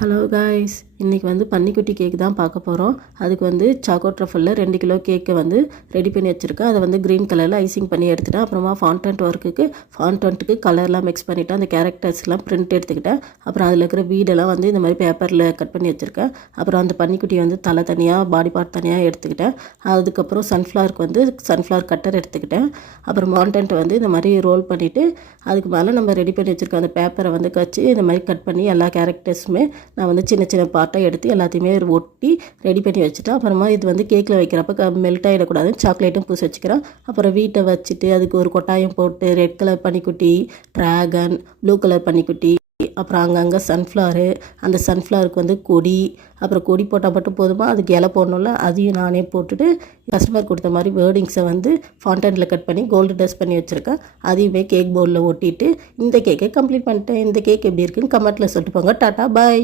Hello guys, இன்றைக்கி வந்து பன்னிக்குட்டி cake தான் பார்க்க போகிறோம். அதுக்கு வந்து சாக்கோ ட்ரஃபலில் 2 கிலோ கேக்கை வந்து ரெடி பண்ணி வச்சுருக்கேன். அதை வந்து க்ரீன் கலரில் ஐசிங் பண்ணி எடுத்துட்டேன். அப்புறமா ஃபாண்டன்ட்டுக்கு கலர்லாம் மிக்ஸ் பண்ணிவிட்டேன். அந்த கேரக்டர்ஸ்லாம் பிரிண்ட் எடுத்துக்கிட்டேன். அப்புறம் அதில் இருக்கிற வீடெல்லாம் வந்து இந்த மாதிரி பேப்பரில் கட் பண்ணி வச்சுருக்கேன். அப்புறம் அந்த பன்னிக்குட்டியை வந்து தலை தனியாக, பாடி பார்ட் தனியாக எடுத்துக்கிட்டேன். அதுக்கப்புறம் சன்ஃப்ளவருக்கு வந்து சன்ஃப்ளவர் கட்டர் எடுத்துக்கிட்டேன். அப்புறம் ஃபாண்டன்ட்டை வந்து இந்த மாதிரி ரோல் பண்ணிவிட்டு அதுக்கு மேலே நம்ம ரெடி பண்ணி வச்சுருக்க அந்த பேப்பரை வந்து கச்சி இந்த மாதிரி கட் பண்ணி எல்லா கேரக்டர்ஸுமே நான் வந்து சின்ன சின்ன பார்ட்டாக எடுத்து எல்லாத்தையுமே ஒட்டி ரெடி பண்ணி வச்சுட்டேன். அப்புறமா இது வந்து கேக்கில் வைக்கிறப்ப மெல்ட் ஆகிடக்கூடாதுன்னு சாக்லேட்டும் பூசி வச்சுக்கிறேன். அப்புறம் வீட்டை வச்சுட்டு அதுக்கு ஒரு கொட்டாயம் போட்டு ரெட் கலர் பன்னிக்குட்டி, ட்ராகன், ப்ளூ கலர் பன்னிக்குட்டி, அப்புறம் அங்கங்கே சன்ஃப்ளவரு, அந்த சன்ஃப்ளவருக்கு வந்து கொடி, அப்புறம் கொடி போட்டால் மட்டும் போதுமா, அதுக்கு இலை போடணும்ல, அதையும் நானே போட்டுட்டு கஸ்டமர் கொடுத்த மாதிரி வேர்டிங்ஸை வந்து ஃபாண்டன்ட்டில் கட் பண்ணி கோல்டு டஸ்ட் பண்ணி வச்சுருக்கேன். அதையுமே கேக் பவுலில் ஒட்டிட்டு இந்த கேக்கை கம்ப்ளீட் பண்ணிட்டேன். இந்த கேக் எப்படி இருக்குன்னு கமெண்ட்டில் சொல்லிட்டு போங்க. டாட்டா பாய்.